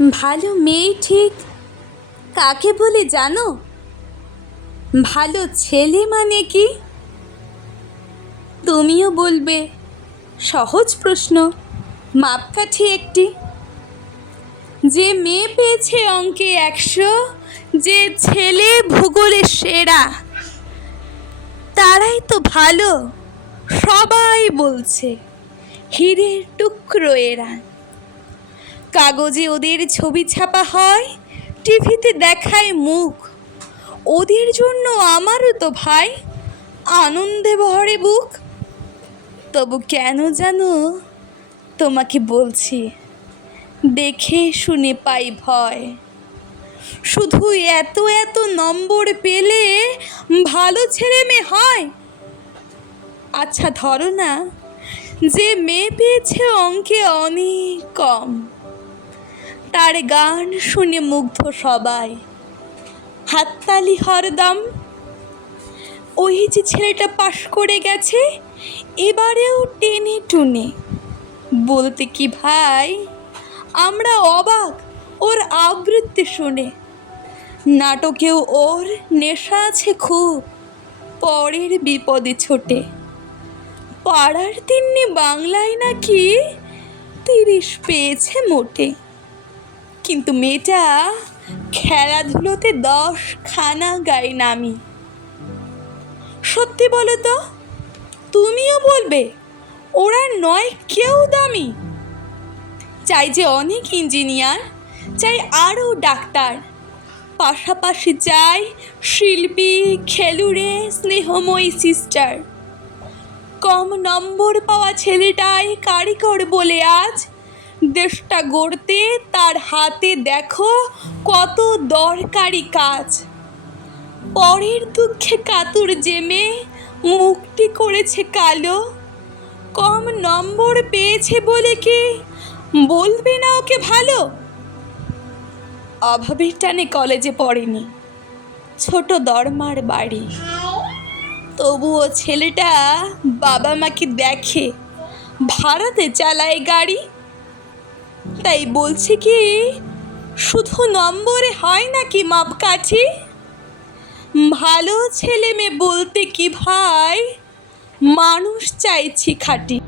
ভালো মেয়ে ঠিক কাকে বলে জানো? ভালো ছেলে মানে কি? তুমিও বলবে সহজ প্রশ্ন, মাপকাঠি একটি। যে মেয়ে পেয়েছে অঙ্কে 100, যে ছেলে ভূগোলে সেরা, তারাই তো ভালো। সবাই বলছে হীরের টুকরো এরা। কাগজে ওদের ছবি ছাপা হয়, টিভিতে দেখায় মুখ। ওদের জন্য আমারও তো ভাই আনন্দে ভরে বুক। তবু কেন জানো তোমাকে বলছি, দেখে শুনে পাই ভয়। শুধু এত এত নম্বর পেলে ভালো ছেলে মেয়ে হয়? আচ্ছা ধরো না, যে মেয়ে পেয়েছে অঙ্কে অনেক কম, তার গান শুনে মুগ্ধ সবাই, হাততালি হরদম। ওই যে ছেলেটা পাশ করে গেছে, এবারেও টেনে টুনে। বলতে কি ভাই, আমরা অবাক ওর আবৃত্তি শুনে। নাটকেও ওর নেশা আছে খুব, পরের বিপদে ছোটে। পাড়ার তিন্নি বাংলায় নাকি 30 পেয়েছে মোটে। কিন্তু মেয়েটা খেলাধুলোতে 10খানা গায়ে নামি। সত্যি বলো তো, তুমিও বলবে ওরা নয় কেউ দামি? চাই যে অনেক ইঞ্জিনিয়ার, চাই আরও ডাক্তার, পাশাপাশি চাই শিল্পী, খেলুড়ে, স্নেহময়ী সিস্টার। কম নম্বর পাওয়া ছেলেটাই কারিগর বলে আজ দেশটা গড়তে তার হাতে দেখো কত দরকারি কাজ। পরের দুঃখে কাতর যে মেয়ে মুখটি করেছে কালো, কম নম্বর পেয়েছে বলে কি বলবে না ওকে ভালো? অভাবের টানে কলেজে পড়েনি, ছোট দরমার বাড়ি, তবুও ছেলেটা বাবা মাকে দেখে, ভাড়াতে চালায় গাড়ি। তাই বলছি কি, শুধু নম্বরে হয় নাকি মাপকাঠি? ভালো ছেলে মেয়ে বলতে কি ভাই, মানুষ চাইছি খাঁটি।